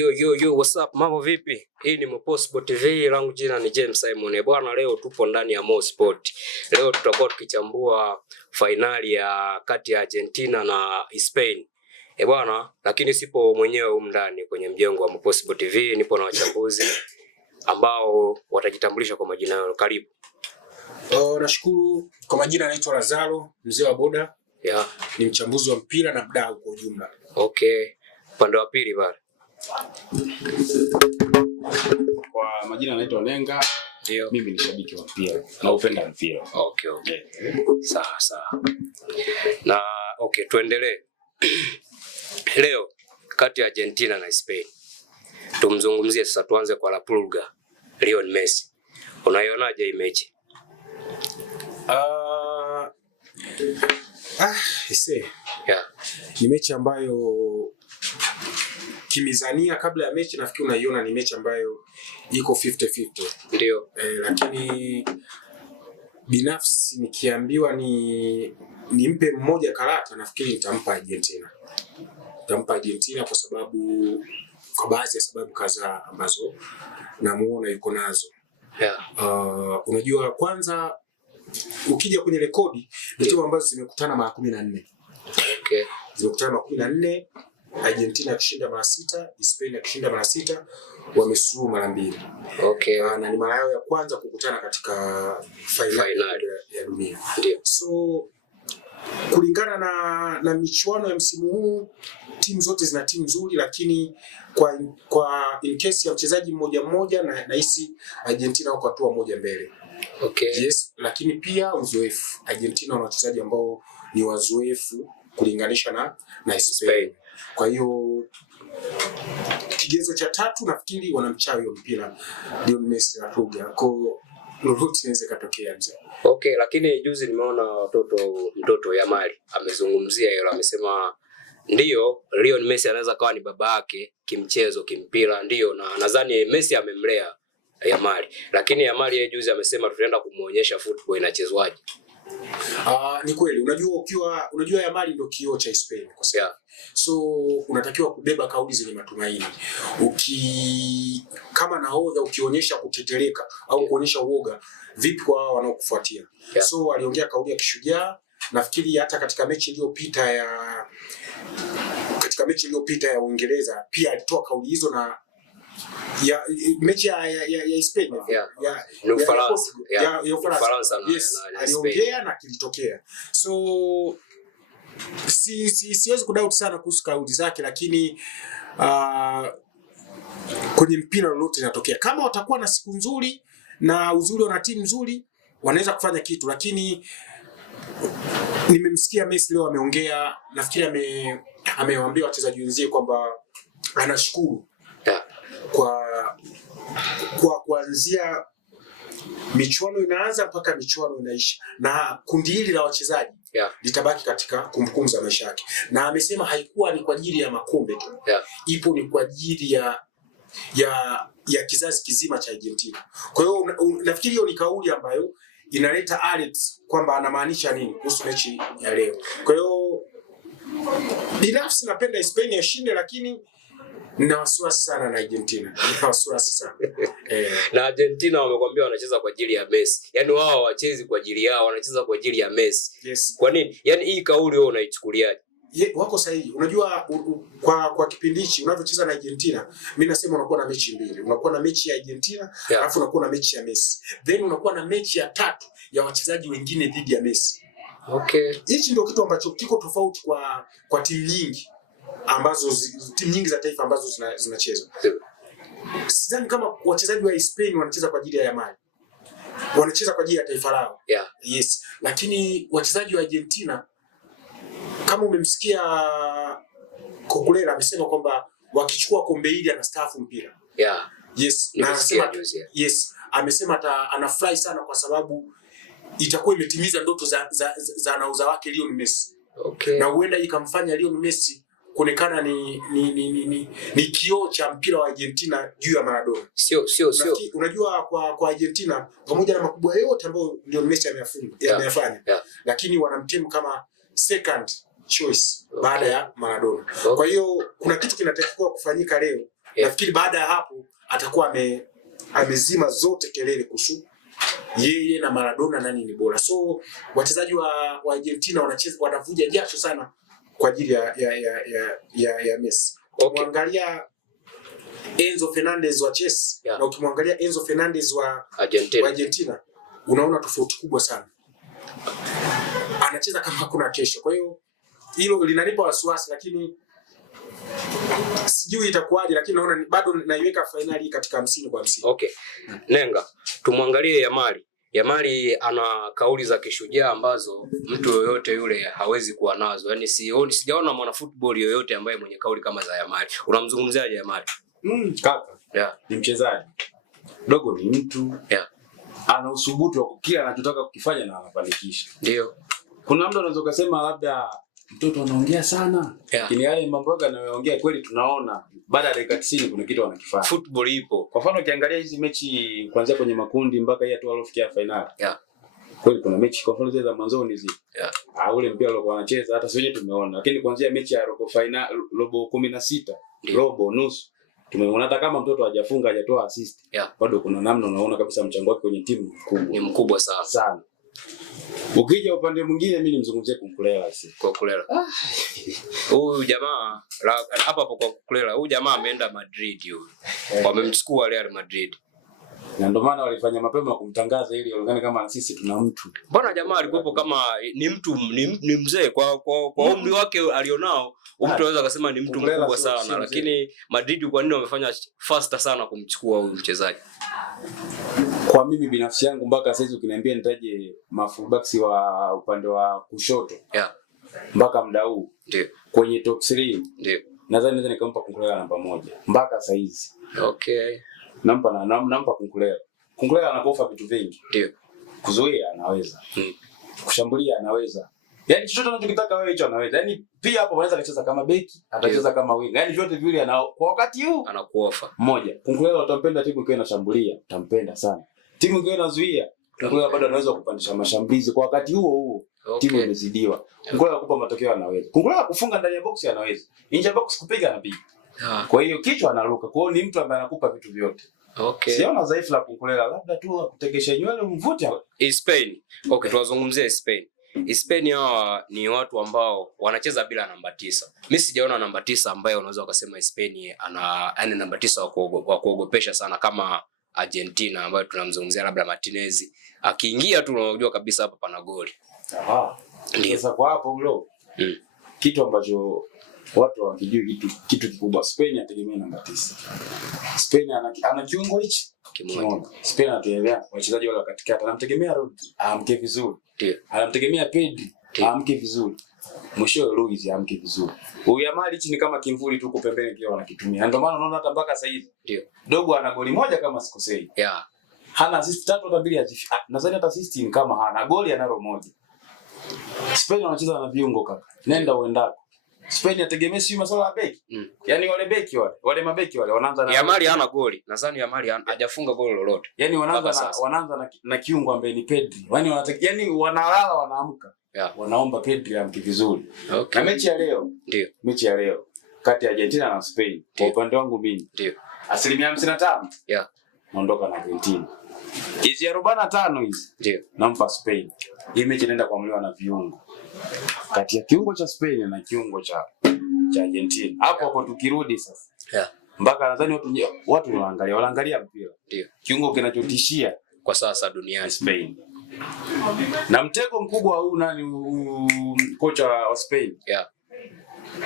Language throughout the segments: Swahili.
Yo, what's up? Mambo vipi? Hii ni Mo Sport TV, langu jina ni James Simon. Bwana, leo tupo ndani ya Mo Sport. Leo tutakuwa tukichambua finali ya kati ya Argentina na Spain. Bwana, lakini sipo mwenyewe humu ndani kwenye mjengo wa Mo Sport TV, nipo na wachambuzi ambao watajitambulisha kwa majina yao. Karibu. Nashukuru. Kwa majina naitwa Lazaro, mzee wa boda. Yeah. Ni mchambuzi wa mpira na mdau kwa ujumla. Okay. Upande wa pili bwana. Kwa majina naitwa Lenga. Ndio. Mimi ni shabiki wa mpira na upenda mpira. Okay. Sawa. Na tuendelee. Leo kati ya Argentina na Spain. Tumzungumzie sasa, tuanze kwa La Pulga, Lionel Messi. Unaionaje hii mechi? Ni mechi ambayo kimizania kabla ya mechi nafikiri unaiona ni mechi ambayo iko 50-50. Ndio. Lakini binafsi nikiambiwa nimpe mmoja karata, nafikiri nitampa Argentina. Kwa sababu, kwa baadhi ya sababu kadhaa ambazo namuona yuko nazo. Yeah. Unajua, kwanza ukija kwenye rekodi ni timu ambazo zimekutana mara 14. Okay. Zimekutana mara 14, Argentina akishinda mara 6, Spain akishinda mara 6, wamesuru mara 2. Okay. Na ni mara yao ya kwanza kukutana katika finali ya dunia. Ndio. So kulingana na michuano ya msimu huu, timu zote zina timu nzuri, lakini kwa in case ya mchezaji mmoja nahisi Argentina wako hatua moja mbele. Okay. Yes, lakini pia uzoefu. Argentina wana wachezaji ambao ni wazoefu kulinganisha na Spain. Kwa hiyo kigezo cha tatu nafikiri wanamchawi wa mpira Lionel Messi na Pulga. Kwa lolote inaweza katokea mzee. Okay, lakini juzi nimeona mtoto Yamal amezungumzia hilo, amesema ndio Lionel Messi anaweza kawa ni baba yake kimchezo, kimpira, ndio, na nadhani Messi amemlea Yamal. Lakini Yamal yeye juzi amesema tutaenda kumuonyesha football inachezwaje. Ni kweli. Unajua Yamal ndio kioo cha Spain kwa sababu. So unatakiwa kubeba kauli zenye matumaini. Kama nahodha ukionyesha kutetereka au kuonyesha uoga, vipi kwa wao wanaokufuatia? Yeah. So aliongea kauli ya kishujaa. Nafikiri hata katika mechi iliyopita ya Uingereza pia alitoa kauli hizo, na mechi ya Spain ya Ufaransa. Yes, aliongea na kilitokea. So siwezi kudoubt sana kuhusu kauli zake, lakini kwenye mpira lolote linatokea. Kama watakuwa na siku nzuri na uzuri wana timu nzuri, wanaweza kufanya kitu. Lakini nimemsikia Messi leo ameongea, nafikiri amewaambia wachezaji wenzie kwamba anashukuru kwa kuanzia michuano inaanza mpaka michuano inaisha, na kundi hili la wachezaji litabaki katika kumbukumbu za maisha yake. Na amesema haikuwa ni kwa ajili ya makombe tu, ipo ni kwa ajili ya kizazi kizima cha Argentina. Kwa hiyo nafikiri hiyo ni kauli ambayo inaleta alert kwamba anamaanisha nini kuhusu mechi ya leo. Kwa hiyo binafsi napenda Spain yashinde, lakini na wasiwasi sana na Argentina. Ni wasiwasi sana. Na Argentina wamekwambia wanacheza kwa ajili ya Messi. Yaani wao hawachezi kwa ajili yao, wanacheza kwa ajili ya Messi. Yes. Kwa nini? Yaani hii kauli wewe unaichukuliaje? Wako sahihi. Unajua kwa kipindi hichi unavyocheza na Argentina, mimi nasema unakuwa na mechi mbili. Unakuwa na mechi ya Argentina, alafu unakuwa na mechi ya Messi. Then unakuwa na mechi ya tatu ya wachezaji wengine dhidi ya Messi. Okay. Hichi ndio kitu ambacho kiko tofauti kwa timu nyingi za taifa ambazo zinacheza. Sidhani kama wachezaji wa Spain wanacheza kwa ajili ya Yamal. Wanacheza kwa ajili ya taifa lao. Yeah. Yes. Lakini wachezaji wa Argentina, kama umemsikia Kokulela amesema kwamba wakichukua kombe hili anastaafu mpira. Yeah. Yes. Na anasema amesema anafurahi sana kwa sababu itakuwa imetimiza ndoto za nauza wake Lionel Messi. Okay. Na huenda ikamfanya Lionel Messi kuonekana ni kioo cha mpira wa Argentina juu ya Maradona. Sio. Unajua kwa Argentina, pamoja na makubwa yote ambayo Lionel Messi ameyafanya, lakini wanamtimu kama second choice baada ya Maradona. Kwa hiyo kuna kitu kinatakiwa kufanyika leo Nafikiri baada ya hapo atakuwa amezima zote kelele kuhusu yeye na Maradona nani ni bora. So wachezaji wa Argentina wanavuja jasho sana kwa ajili ya Messi. Ukimwangalia Enzo Fernandez wa Chelsea na ukimwangalia Enzo Fernandez wa Argentina unaona tofauti kubwa sana. Anacheza kama hakuna kesho. Kwa hiyo hilo linanipa wasiwasi, lakini sijui itakuwaje, lakini naona bado naiweka finali katika 50-50. Okay. Nenga, tumwangalie Yamali. Yamali ana kauli za kishujaa ambazo mtu yoyote yule hawezi kuwa nazo. Yaani sijaona mwana football yoyote ambaye mwenye kauli kama za Yamali. Unamzungumziaje Yamali? Kaka. Ni mchezaji. Dogo ni mtu. Ana usubutu wa kila anachotaka kukifanya na anafanikisha. Ndio. Kuna mtu anaweza kusema labda mtoto anaongea sana. Lakini yale mambo yake anayoongea kweli tunaona baada ya dakika 90 kuna kitu anakifanya. Football ipo. Kwa mfano ukiangalia hizi mechi kuanzia kwenye makundi mpaka hii hatua alofikia finali. Kweli kuna mechi kwa mfano za mwanzoni hizi. Ule mpira alikuwa anacheza hata sisi tumeona. Lakini kuanzia mechi ya robo final robo 16, robo nusu tumeona hata kama mtoto hajafunga hajatoa assist. Bado kuna namna unaona kabisa mchango wake kwenye timu ni mkubwa sana. Ukija upande mwingine mimi nimzungumzie Kukulela sisi. Kukulela. Huyu jamaa hapa hapo kwa Kukulela. Huyu jamaa ameenda Madrid huyu. Wamemchukua Real Madrid. Na ndio maana walifanya mapema kumtangaza ili aonekane kama sisi tuna mtu. Mbona jamaa alikuwepo kama ni mtu ni mzee kwa umri wake alionao, mtu anaweza kusema ni mtu mkubwa sana, lakini Madrid kwa nini wamefanya faster sana kumchukua huyu mchezaji? Kwa mimi binafsi yangu mpaka sasa ukiniambia nitaje mafullbacks wa upande wa kushoto. Mpaka muda huu. Ndio. Kwenye top 3. Ndio. Nadhani naweza nikampa Kukulela namba 1 mpaka saa hizi. Okay. Nampa Kukulela. Kukulela anakofa vitu vingi. Ndio. Kuzuia anaweza. Kushambulia anaweza. Yaani chochote unachokitaka wewe hicho anaweza. Yaani pia hapo anaweza kucheza kama beki, atacheza kama winga. Yaani vyote vile kwa wakati huu anakuofa. Mmoja. Kukulela utampenda timu ikiwa inashambulia, utampenda sana. Timu ikiwa inazuia, Kukulela bado anaweza kupandisha mashambulizi kwa wakati huo. Timu imezidiwa. Kukulela kukupa matokeo anaweza. Kukulela kufunga ndani ya box anaweza. Nje ya box kupiga anapiga. Kwa hiyo kichwa anaruka. Kwa hiyo ni mtu ambaye anakupa vitu vyote. Okay. Siona dhaifu la Kukulela, labda tu kutegesha nywele mvute. Spain. Okay, tuwazungumzie Spain. Spain hawa ni watu ambao wanacheza bila namba 9. Mimi sijaona namba 9 ambaye unaweza ukasema Spain ana namba 9 wa kuogopesha sana kama Argentina ambayo tunamzungumzia labda Martinez. Akiingia tu unajua kabisa hapa pana goli. Ndio. Sasa kwa hapo bro. Kitu ambacho watu hawakijui kitu kikubwa. Spain anategemea namba 9. Spain ana kiungo hichi kimoja. Spain anategemea wachezaji wale katikati. Anamtegemea Rodri, amke vizuri. Ndio. Anamtegemea Pedri, amke vizuri. Mwisho Luis amke vizuri. Huyu Yamali hichi ni kama kimvuli tu kupembeni kile wanakitumia. Ndio maana unaona hata mpaka sasa hivi. Ndio. Dogo ana goli moja kama sikosei. Hana assist 3 hata 2 azifi. Nadhani hata assist ni kama hana. Goli analo moja. Spain wanacheza na viungo kaka. Nenda uendako. Spain yategemea si masuala ya beki. Yaani wale beki wale mabeki wanaanza na Yamali hana goli. Nadhani Yamali hajafunga goli lolote. Yaani wanaanza na kiungo ambaye ni Pedri. Yaani wanalala wanaamka. Wanaomba Pedri amke vizuri. Okay. Na mechi ya leo. Ndio. Mechi ya leo kati ya Argentina na Spain. Kwa upande wangu mimi. Ndio. 55%. Naondoka na Argentina. Hizi 45 hizi. Ndio. Nampa Spain. Hii mechi inaenda kuamuliwa na viungo. Kati ya kiungo cha Spain na kiungo cha Argentina. Hapo tukirudi sasa. Mpaka nadhani watu wanaangalia mpira. Ndio. Kiungo kinachotishia kwa sasa duniani Spain. Na mtego mkubwa huu kocha wa Spain.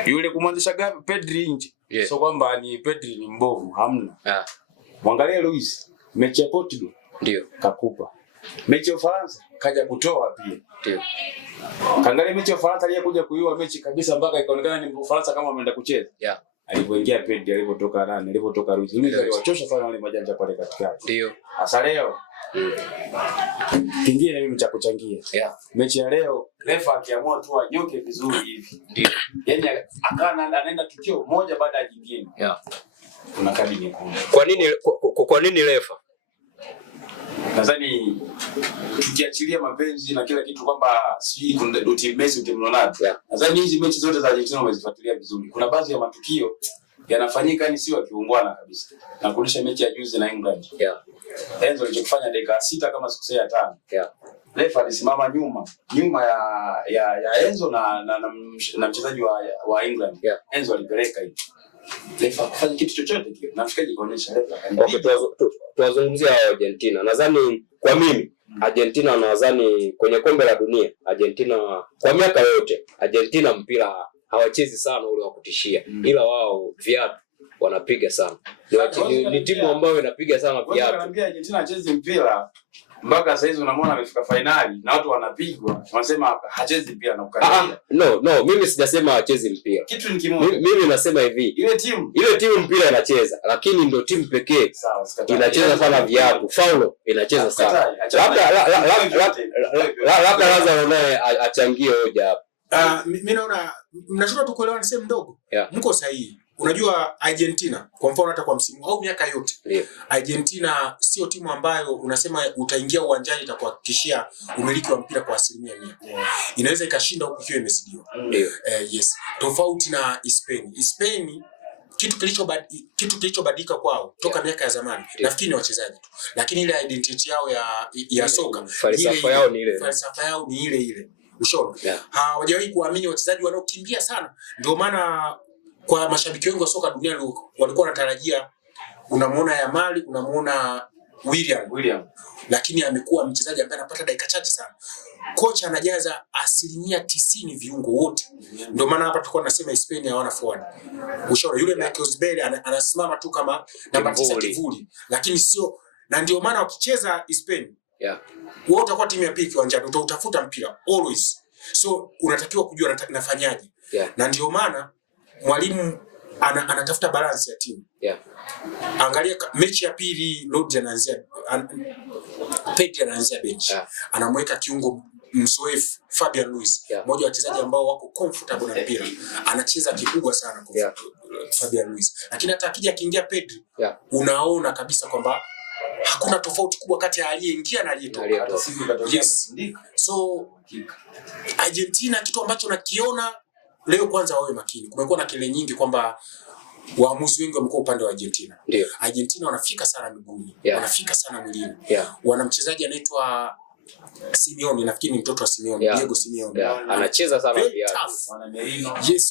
Yule kumwanzisha Pedri nje. So kwamba ni Pedri ni mbovu, hamna. Mwangalie Luis, mechi ya Portugal. Ndio. Kakupa. Mechi ya Ufaransa kaja kutoa pia. Ndio. Kaangalia mechi ya Ufaransa aliyekuja kuiua mechi kabisa mpaka ikaonekana ni Ufaransa kama ameenda kucheza. Alipoingia Pedri, alipotoka Luis. Luis aliwachosha sana wale majanja pale katikati. Ndio. Hasa leo. Kingine mimi cha kuchangia. Mechi ya leo refa akiamua tu anyoke vizuri hivi. Ndio. Yaani anaenda tukio moja baada ya jingine. Kuna kadi nyekundu. Kwa nini refa? Nadhani tukiachilia mapenzi na kila kitu kwamba sijui kuna timu Messi timu Ronaldo. Nadhani hizi mechi zote za Argentina wamezifuatilia vizuri. Kuna baadhi ya matukio yanafanyika ni sio kiungwana kabisa. Nakurudisha mechi ya juzi na England. Enzo alichofanya dakika 6 kama sikosea 5. Refa alisimama nyuma ya Enzo na mchezaji wa England. Enzo alipeleka hivi. Refa kufanya kitu chochote kile. Nafikiri kuonyesha refa. Okay, tuwazungumzia Argentina. Nadhani kwa mimi Argentina, nadhani kwenye kombe la dunia Argentina kwa miaka yote Argentina mpira hawachezi sana ule wa kutishia. Ila wao viatu wanapiga sana. Ni timu ambayo inapiga sana viatu. Wanaambia Argentina hachezi mpira mpaka sasa hizi unamwona amefika finali na watu wanapigwa. Wanasema hachezi mpira na kukaribia. No, mimi sijasema hachezi mpira. Kitu ni kimoja. Mimi nasema hivi. Ile timu mpira inacheza, lakini ndio timu pekee inacheza sana viatu. Faulo inacheza sana. Labda Lazaro naye achangie hoja hapa. Mimi naona mnashindwa tu kuelewa sehemu ndogo. Mko sahihi. Unajua Argentina kwa mfano hata kwa msimu au miaka yote Argentina sio timu ambayo unasema utaingia uwanjani itakuhakikishia umiliki wa mpira kwa 100%. Inaweza ikashinda huku ikiwa imesidiwa. Yes. Tofauti na Spain kitu kilichobadilika kwao toka miaka ya zamani nafikiri ni wachezaji tu. Lakini ile identity yao ya soka, falsafa yao ni ile. Ushaona? Hawajawahi kuamini wachezaji wanaokimbia sana. Ndio maana kwa mashabiki wengi wa soka duniani walikuwa wanatarajia unamuona Yamal, unamuona William. Lakini amekuwa mchezaji ambaye anapata dakika chache sana. Kocha anajaza 90% viungo wote. Ndio maana hapa tulikuwa tunasema Spain hawana forward. Ushauri yule Michael Bale anasimama tu kama namba 9 kivuli. Lakini sio, na ndio maana wakicheza Spain. Wao utakuwa timu ya pili kiwanjani, utautafuta mpira always. So unatakiwa kujua nafanyaje. Na ndio maana mwalimu anatafuta balance ya timu. Angalia mechi ya pili Rodri anaanzia bench. Anamweka kiungo mzoefu Fabian Ruiz. Mmoja wa wachezaji ambao wako comfortable na mpira. Anacheza kikubwa sana kwa Fabian Ruiz. Lakini hata akija akiingia Pedri, unaona kabisa kwamba hakuna tofauti kubwa kati ya aliyeingia na aliyetoka. Yes. So Argentina kitu ambacho nakiona leo, kwanza wawe makini. Kumekuwa na kelele nyingi kwamba waamuzi wengi wamekuwa upande wa Argentina. Argentina wanafika sana miguuni, wanafika sana mwilini. Wana mchezaji anaitwa Simeone, nafikiri ni mtoto wa Simeone, Diego Simeone. Anacheza sana viatu.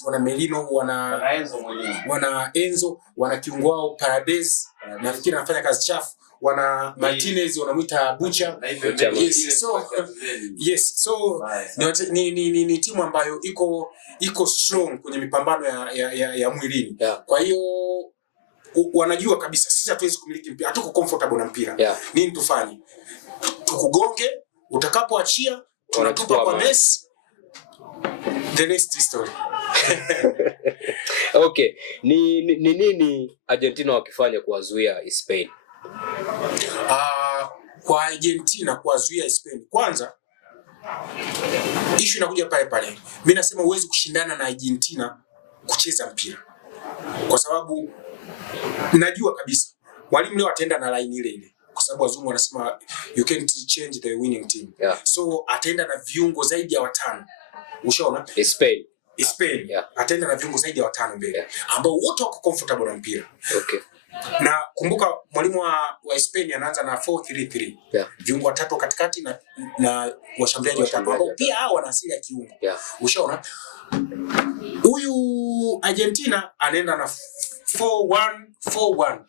Wana Merino, wana Enzo, wana kiungo wao Paredes, nafikiri anafanya kazi chafu. Wana Martinez, wanamuita Bucha. So ni timu ambayo iko strong kwenye mipambano ya mwilini. Kwa hiyo wanajua kabisa sisi hatuwezi kumiliki mpira, hatuko comfortable na mpira. Nini tufanye? Tukugonge, utakapoachia tunatupa kwa Messi. The rest is story. Okay, ni nini Argentina wakifanya kuwazuia Spain? Kwa Argentina kuwazuia Spain, kwanza issue inakuja pale. Mimi nasema huwezi kushindana na Argentina kucheza mpira. Kwa sababu najua kabisa mwalimu leo ataenda na line ile. Kwa sababu wazungu wanasema you can't change the winning team. So ataenda na viungo zaidi ya 5. Ushaona? Spain. Ataenda na viungo zaidi ya 5 mbele. Ambao wote wako comfortable na mpira. Okay. Na kumbuka mwalimu wa Spain anaanza na 4-3-3. Viungo 3 katikati na washambuliaji 3 ambao pia hao wana asili ya kiungo. Ushaona? Huyu Argentina anaenda na 4-1-4-1.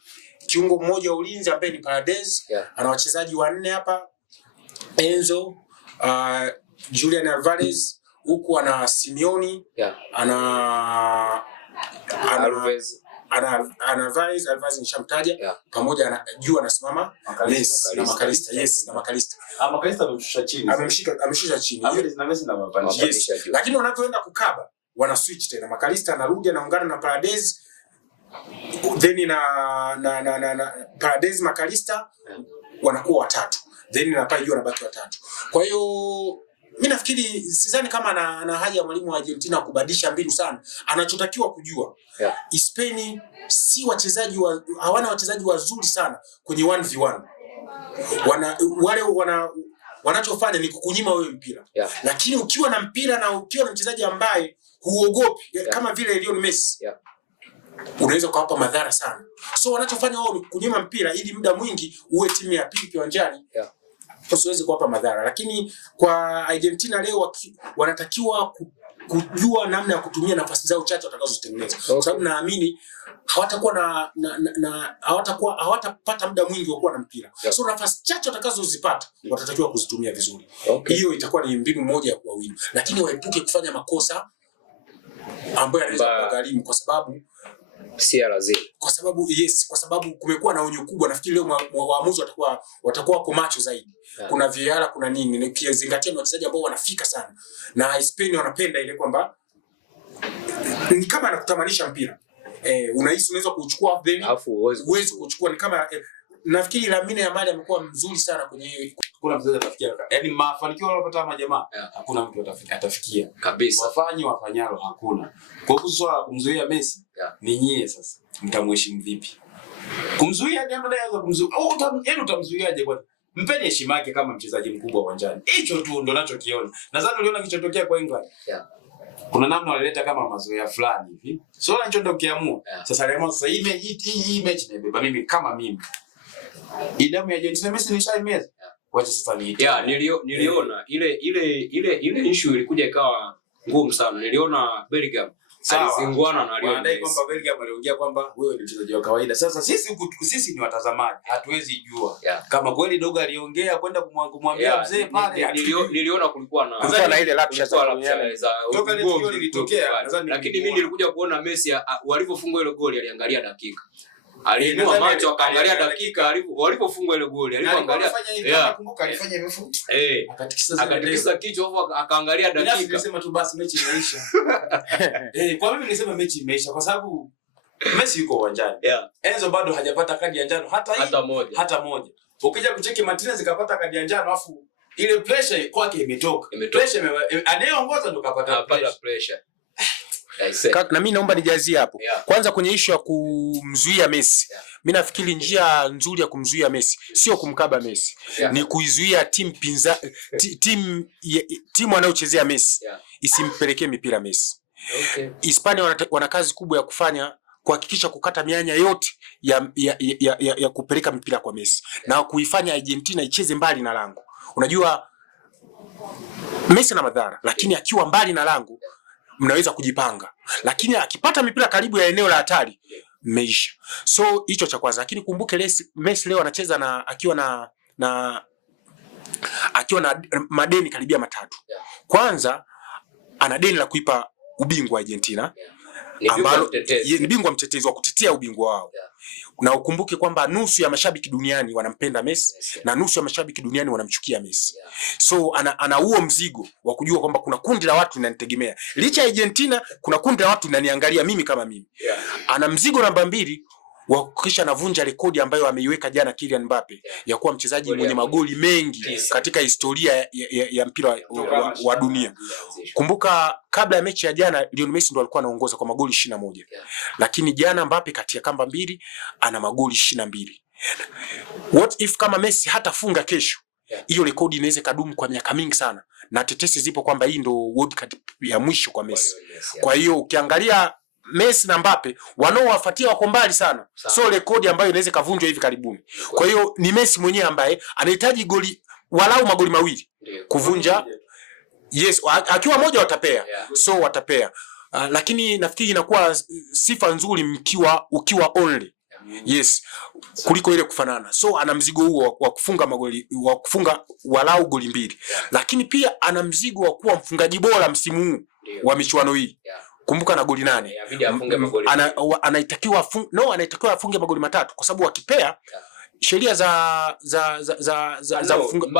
Kiungo mmoja wa ulinzi ambaye ni Paredes. Ana wachezaji 4 hapa. Enzo, Julian Alvarez, huku ana Simeone, ana Alvarez. Alvarez nishamtaja, pamoja na juu anasimama Messi na Makalista. Makalista amemshusha chini. Ameshusha chini. Alvarez na Messi na mapandisha. Lakini wanapoenda kukaba wana switch tena. Makalista anarudi anaungana na Paredes. Then na Paredes Makalista wanakuwa 3. Then na pale juu wanabaki 3. Kwa hiyo mimi nafikiri sidhani kama ana haja ya mwalimu wa Argentina kubadilisha mbinu sana. Anachotakiwa kujua Spain si hawana wachezaji wazuri sana kwenye 1v1. Wanachofanya ni kukunyima wewe mpira. Lakini ukiwa na mpira na ukiwa na mchezaji ambaye huogopi kama vile Lionel Messi, unaweza kuwapa madhara sana. So wanachofanya wao ni kunyima mpira ili muda mwingi uwe timu ya pili kiwanjani. Usiweze kuwapa madhara. Lakini kwa Argentina leo wanatakiwa kujua namna ya kutumia nafasi zao chache watakazozitengeneza. Kwa sababu naamini hawatakuwa hawatapata muda mwingi wa kuwa na mpira. So nafasi chache watakazozipata watatakiwa kuzitumia vizuri. Hiyo itakuwa ni mbinu moja ya kuwawini. Lakini waepuke kufanya makosa ambayo yanaweza kugharimu, kwa sababu si lazima. Kwa sababu kumekuwa na onyo kubwa. Nafikiri leo waamuzi watakuwa wako macho zaidi. Kuna VAR, kuna nini, na ukizingatia ni wachezaji ambao wanafika sana. Na Spain wanapenda ile kwamba ni kama anakutamanisha mpira. Unahisi unaweza kuchukua then alafu uweze kuchukua, ni kama nafikiri Lamine Yamal amekuwa mzuri sana kwenye kuna mchezaji atafikia. Yaani mafanikio waliyopata majamaa hakuna mtu atafikia kabisa. Wafanyalo hakuna. Kwa hiyo swala kumzuia Messi ni nyie sasa. Mtamheshimu vipi? Kumzuia jambo anaweza kumzuia. Yaani utamzuiaje kwa? Mpeni heshima yake kama mchezaji mkubwa uwanjani. Hicho tu ndo ninachokiona. Nadhani uliona kilichotokea kwa England. Kuna namna walileta kama mazoea fulani hivi. So hicho ndio kiamua. Sasa leo sasa hii mechi nimebeba mimi kama mimi. Idamu ya Argentina Messi ni shaimeza. Wacha sasa ni niliona ile issue ilikuja ikawa ngumu sana. Niliona Bellingham alizingwana na Lionel Messi. Kwamba Bellingham aliongea kwamba wewe ni mchezaji wa kawaida. Sasa sisi ni watazamaji, hatuwezi jua kama kweli dogo aliongea kwenda kumwambia mzee pale. Niliona kulikuwa na ile lapsha za toka ile ilitokea. Lakini mimi nilikuja kuona Messi walipofunga ile goli aliangalia dakika. Aliinua macho akaangalia dakika walipofunga ile goli. Alipoangalia nakumbuka alifanya hivyo. Akatikisa kichwa akaangalia dakika. Nilisema tu basi mechi imeisha. Kwa mimi nilisema mechi imeisha kwa sababu Messi yuko uwanjani. Enzo bado hajapata kadi ya njano hata moja. Ukija kucheki Martinez kapata kadi ya njano afu ile pressure kwake imetoka. Pressure anayeongoza ndo kapata pressure. Na mimi naomba nijazie hapo. Kwanza kwenye issue ya kumzuia Messi. Mimi nafikiri njia nzuri ya kumzuia Messi sio kumkaba Messi. Ni kuizuia timu anayochezea Messi isimpelekee mipira Messi. Hispania wana kazi kubwa ya kufanya kuhakikisha kukata mianya yote ya kupeleka mipira kwa Messi na kuifanya Argentina icheze mbali na lango. Unajua Messi na madhara, lakini akiwa mbali na lango mnaweza kujipanga, lakini akipata mipira karibu ya eneo la hatari meisha. So hicho cha kwanza. Lakini kumbuke Messi leo anacheza akiwa na madeni karibia matatu. Kwanza ana deni la kuipa ubingwa Argentina, ambalo ni bingwa mtetezi wa kutetea ubingwa wao. Na ukumbuke kwamba nusu ya mashabiki duniani wanampenda Messi na nusu ya mashabiki duniani wanamchukia Messi. So ana huo mzigo wa kujua kwamba kuna kundi la watu linanitegemea. Licha ya Argentina kuna kundi la watu linaniangalia mimi kama mimi. Ana mzigo namba 2 wa kuhakikisha anavunja rekodi ambayo ameiweka jana Kylian Mbappe ya kuwa mchezaji mwenye magoli mengi katika historia ya mpira wa dunia. Kumbuka kabla ya mechi ya jana Lionel Messi ndo alikuwa anaongoza kwa magoli 21. Lakini jana Mbappe kati ya kamba 2 ana magoli 22. What if kama Messi hatafunga kesho? Hiyo rekodi inaweza kudumu kwa miaka mingi sana. Na tetesi zipo kwamba hii ndo World Cup ya mwisho kwa Messi. Kwa hiyo ukiangalia Messi na Mbappe wanaowafuatia wako mbali sana. So rekodi ambayo inaweza kavunjwa hivi karibuni. Kwa hiyo ni Messi mwenyewe ambaye anahitaji goli walau magoli 2 kuvunja. Yes, akiwa moja watapea. So watapea. Lakini nafikiri inakuwa sifa nzuri ukiwa only. Yes, kuliko ile kufanana. So ana mzigo huo wa kufunga walau goli 2. Lakini pia ana mzigo wa kuwa mfungaji bora msimu huu wa michuano hii. Kumbuka na goli 8. Anatakiwa afunge magoli 3 kwa sababu akipea sheria za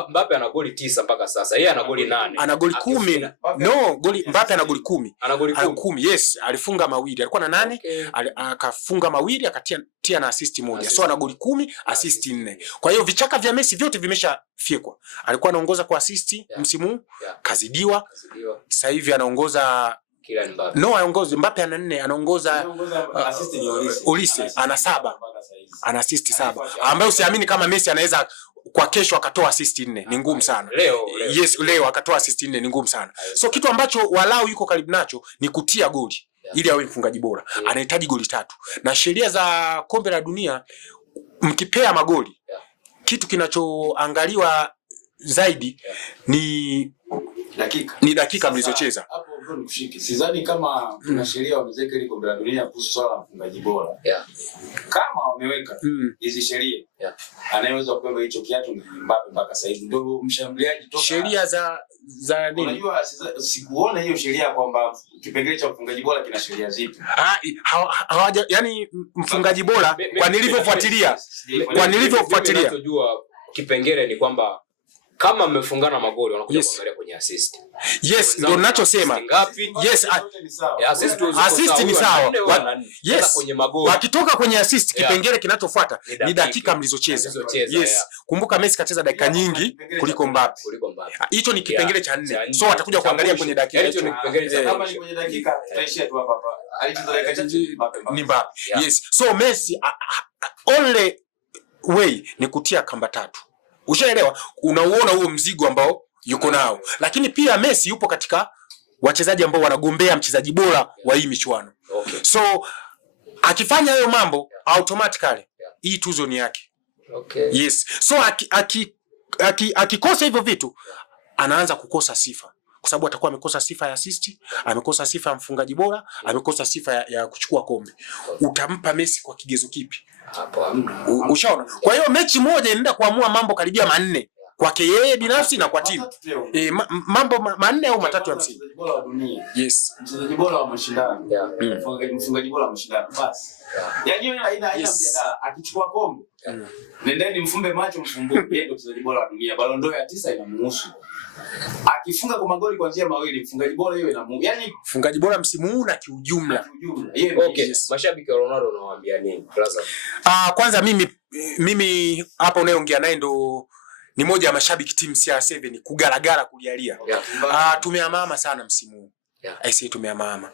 Mbappe ana goli 9 mpaka sasa. Yeye ana goli 8. Ana goli 10. No, Mbappe ana goli 10. Ana goli 10. Yes, alifunga 2. Alikuwa na 8, akafunga 2, akatia na assist 1. So ana goli 10, assist 4. Kwa hiyo vichaka vya Messi vyote vimeshafyekwa. Alikuwa anaongoza kwa assist msimu, kazidiwa. Sasa hivi anaongoza No, aongoze. Mbappe ana 4, anaongoza assist ni Olise ana 7. Ana assist 7. Ambaye usiamini kama Messi anaweza kwa kesho akatoa assist 4. Ni ngumu sana. Leo akatoa assist 4 ni ngumu sana. So kitu ambacho walau yuko karibu nacho ni kutia goli. ili awe mfungaji bora. Anahitaji goli 3. Na sheria za kombe la dunia mkipea magoli, kitu kinachoangaliwa zaidi ni dakika mlizocheza. Hapo ndio nikushike. Sidhani kama kuna sheria wameweka ile kombe la dunia kuhusu swala la mfungaji bora. Kama wameweka hizi sheria, anayeweza kubeba hicho kiatu ni Mbappe mpaka sasa hivi. Ndio mshambuliaji toka. Sheria za nini? Unajua sikuona hiyo sheria kwamba kipengele cha mfungaji bora kina sheria zipi. Hawaja, yani mfungaji bora kwa nilivyofuatilia ninachojua kipengele ni kwamba kama mmefungana magoli wanakuja kuangalia kwenye assist. Yes, ndio ninachosema. Yes, assist ni sawa. Yes, kwenye magoli. Wakitoka kwenye assist, kipengele kinachofuata ni dakika mlizocheza. Yes. Kumbuka Messi kacheza dakika nyingi kuliko Mbappe. Hicho ni kipengele cha 4. So watakuja kuangalia kwenye dakika. Hicho ni kipengele cha kama ni kwenye dakika tutaishia tu hapa. Alicheza dakika nyingi ni Mbappe. Yes. So Messi only way ni kutia kamba 3. Ushaelewa? Unauona huo mzigo ambao yuko nao. Lakini pia Messi yupo katika wachezaji ambao wanagombea mchezaji bora wa hii michuano. So akifanya hayo mambo automatically hii tuzo ni yake. Yes. So akikosa hivyo vitu anaanza kukosa sifa. Kwa sababu atakuwa amekosa sifa ya assist, amekosa sifa ya mfungaji bora, amekosa sifa ya kuchukua kombe. Utampa Messi kwa kigezo kipi? Ushaona? Kwa hiyo mechi moja inaenda kuamua mambo karibia 4 kwake yeye binafsi na kwa timu. Mambo 4 au 3 ya msingi. Mchezaji bora wa dunia. Yes. Mchezaji bora wa mashindano. Mfungaji bora wa mashindano. Basi. Yaani haina mjadala. Akichukua kombe, nendeni mfumbe macho mfumbuke. Yeye ndio mchezaji bora wa dunia. Ballon d'Or ya 9 inamhusu. Akifunga kwa magoli kuanzia 2, mfungaji bora hiyo inamhusu. Yaani mfungaji bora msimu huu na kiujumla. Okay, mashabiki wa Ronaldo wanawaambia nini? Brother. Kwanza mimi hapa unayeongea naye ndo ni moja ya mashabiki timu CR7 kugaragara kulialia. Tumeamama sana msimu huu. Aisee, tumeamama.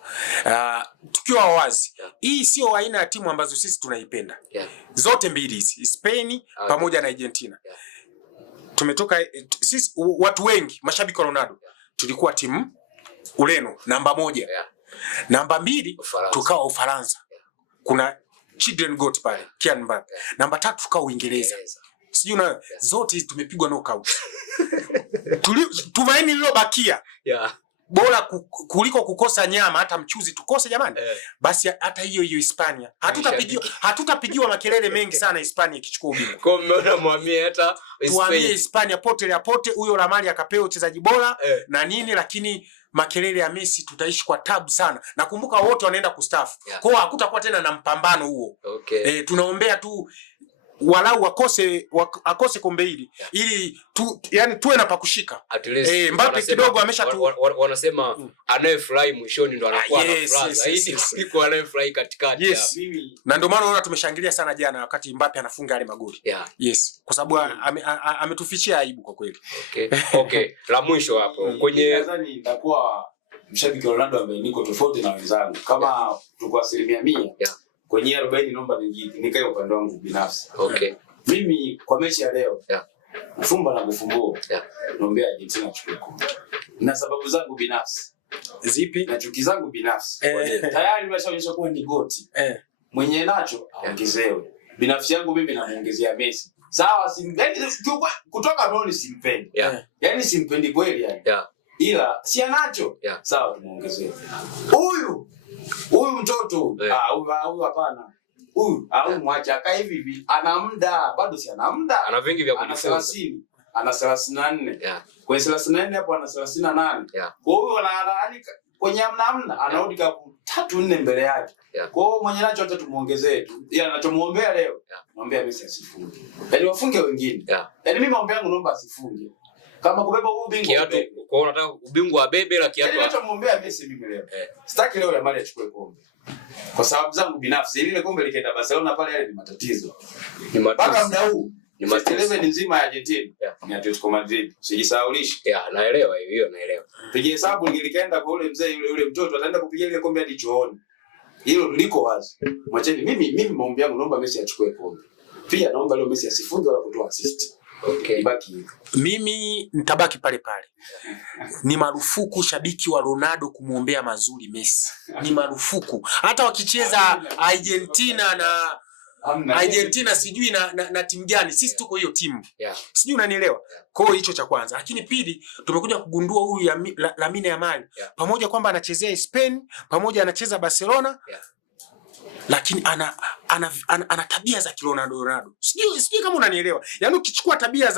Tukiwa wazi, hii sio aina ya timu ambazo sisi tunaipenda. Zote mbili hizi, Spain pamoja na Argentina. Tumetoka sisi watu wengi mashabiki wa Ronaldo tulikuwa timu Ureno namba 1. Namba 2 tukawa Ufaransa. Kuna Children Goat pale, Kylian Mbappe. Namba 3 tukawa Uingereza. Sijui na zote hizi tumepigwa knockout. Tumaini lilobakia. Bora kuliko kukosa nyama hata mchuzi tukose jamani. Basi hata hiyo Hispania. Hatutapigiwa makelele mengi sana Hispania ikichukua ubingwa. Kwa mmeona muamie hata tuamie Hispania pote huyo Lamali akapewa uchezaji bora na nini, lakini makelele ya Messi tutaishi kwa tabu sana. Nakumbuka wote wanaenda kustaafu. Kwa hiyo hakutakuwa tena na mpambano huo. Tunaombea tu walau akose kombe hili ili yani tuwe na pakushika. Mbappe kidogo amesha wanasema anayefurahi mwishoni ndo anakuwa na furaha zaidi kuliko anayefurahi katikati. Na ndio maana unaona tumeshangilia sana jana wakati Mbappe anafunga yale magoli. Kwa sababu ametufichia aibu kwa kweli. Okay. La mwisho hapo kwenye nadhani nitakuwa mshabiki wa Ronaldo ambaye niko tofauti na wenzangu. Kama tuko 100%. Kwenye 40 naomba nikae upande wangu binafsi. Mimi kwa mechi ya leo kufumba na kufumbua naombea Argentina achukue kombe. Na sababu zangu binafsi. Zipi? Na chuki zangu binafsi. Tayari nimeshaonyesha kuwa ni goti. Mwenye nacho aongezewe. Binafsi yangu mimi namuongezea Messi. Sawa, kutoka roho simpendi. Yaani simpendi kweli yani. Ila si anacho. Sawa, tumuongezee. Huyu mtoto huyu hapana. Huyu mwacha akae hivi ana muda bado si ana muda. Ana vingi vya kujifunza. Ana 34. Kwa 34 hapo ana 38. Kwa hiyo anaani kwenye amna anarudi kwa 3-4 mbele yake. Kwa hiyo mwenye nacho hata tumuongezee tu. Ila ninachomuombea leo, naombea Messi asifunge. Yaani wafunge wengine. Yaani mimi maombi yangu naomba asifunge. Kama kubeba huu ubingwa. Kwa unataka ubingwa abebe la kiatu. Yaani ninachomuombea Messi mimi leo. Sitaki leo ya Mali achukue kombe. Kwa sababu zangu binafsi ile kombe likaenda Barcelona pale yale ni matatizo. Mpaka muda huu ni matatizo nzima ya Argentina. Ni Atletico Madrid. Usijisahaulishe. Naelewa hiyo naelewa. Pigie hesabu likaenda kwa ule mzee yule mtoto ataenda kupigia ile kombe hadi chooni. Hilo liko wazi. Mwacheni mimi maombi yangu naomba Messi achukue kombe. Pia naomba leo Messi asifunge wala kutoa assist. Okay. Mimi nitabaki pale pale. Ni marufuku shabiki wa Ronaldo kumuombea mazuri Messi. Ni marufuku. Hata wakicheza Argentina sijui na timu gani, sisi tuko hiyo timu. Sijui unanielewa. Kwa hiyo hicho cha kwanza. Lakini pili, tumekuja kugundua huyu Lamine Yamal pamoja kwamba anachezea Spain, pamoja anacheza Barcelona. Lakini ana tabia za Ronaldo. Sijui kama unanielewa. Yaani ukichukua tabia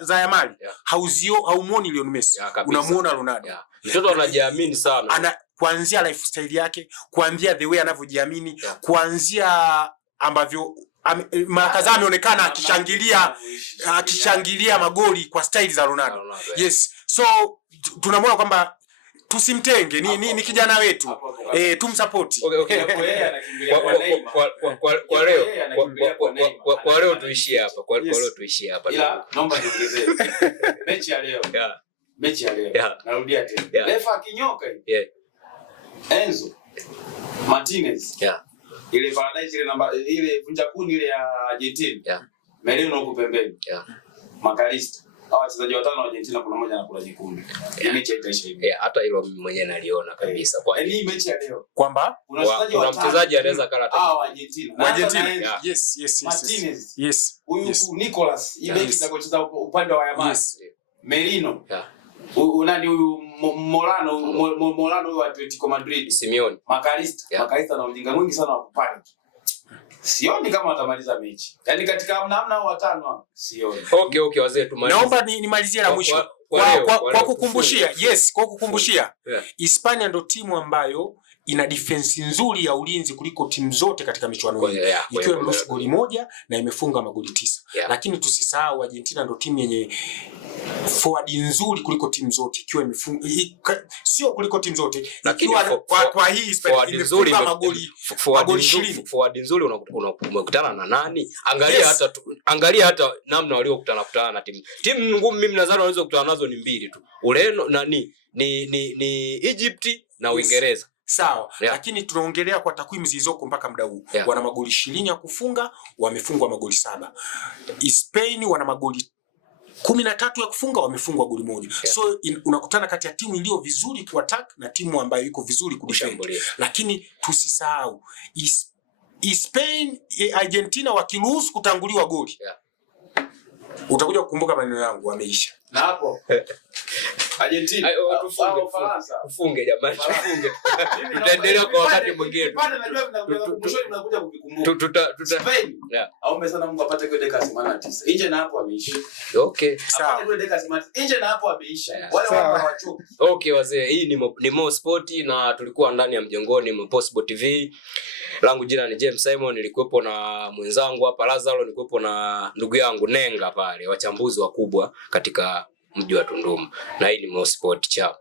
za Yamal, haumuoni Lionel Messi. Unamuona Ronaldo. Mtoto anajiamini sana. Kuanzia lifestyle yake, kuanzia the way anavyojiamini, kuanzia ambavyo makaza ameonekana akishangilia magoli kwa style za Ronaldo. Yes. So tunamwona kwamba tusimtenge, ni kijana wetu. Tumsupport. Okay. Kwa leo tuishie hapa. Ila naomba niongezee. Mechi ya leo. Narudia tena. Refa akinyoka hivi. Enzo Martinez. Ile Paradise ile vunja kuni ile ya Argentina. Merino huko pembeni. Makalista. Hawa wachezaji watano wa Argentina kuna mmoja anakula jekundu. Ni mechi itaisha hivi. Hata hilo mimi mwenyewe naliona kabisa. Kwa hii mechi ya leo kwamba kuna mchezaji anaweza kala wa Argentina. Yes. Martinez. Yes. Huyu Nicolas, ibeki atakocheza upande wa Yamal. Merino. Unani huyu Morano huyu wa Atletico Madrid. Simeone. Makalista na ujinga mwingi sana wa kupanda. Sioni kama watamaliza mechi. Yaani katika hamna watano hapo. Sioni. Okay wazee tumalize. Naomba nimalizie la mwisho. Kwa kukumbushia. Yes, kwa kukumbushia. Hispania ndo timu ambayo ina defense nzuri ya ulinzi kuliko timu zote katika michuano hii. Ikiwa imeruhusu goli moja na imefunga magoli 9. Lakini tusisahau Argentina ndo timu yenye forward nzuri kuliko timu zote, ikiwa imefunga sio kuliko timu zote, ikiwa kwa hii Hispania imefunga magoli 20. Forward nzuri unakutana na nani? Angalia hata namna waliokutana na timu ngumu. Mimi nadhani wanaweza kukutana nazo ni mbili tu, Ureno na ni Egypt na Uingereza. Sawa. Lakini tunaongelea kwa takwimu zilizoko mpaka muda huu. Wana magoli 20 ya kufunga, wamefungwa magoli 7. Spain wana magoli 13 ya kufunga, wamefungwa goli moja. So unakutana kati ya timu iliyo vizuri ku attack na timu ambayo iko vizuri ku defend. Lakini tusisahau Spain, Argentina wakiruhusu kutanguliwa goli. Utakuja kukumbuka maneno yangu, wameisha. Na hapo Argentina tufunge jamani, tufunge. Tutaendelea kwa wakati mwingine. Mwisho tunakuja kuvikumbuka. Spain. Aombe sana Mungu apate kwa dakika 89. Nje na hapo ameisha. Okay. Sawa. Apate kwa dakika 89. Nje na hapo ameisha. Wale hawachoki. Okay wazee, hii ni Mo Sport na tulikuwa ndani ya mjengoni Moposport TV. Langu jina ni James Simon, nilikuwepo na mwenzangu hapa Lazaro, nilikuwepo na ndugu yangu Nenga pale, wachambuzi wakubwa katika mji wa Tunduma. Na hii ni Mo Sport. Chao.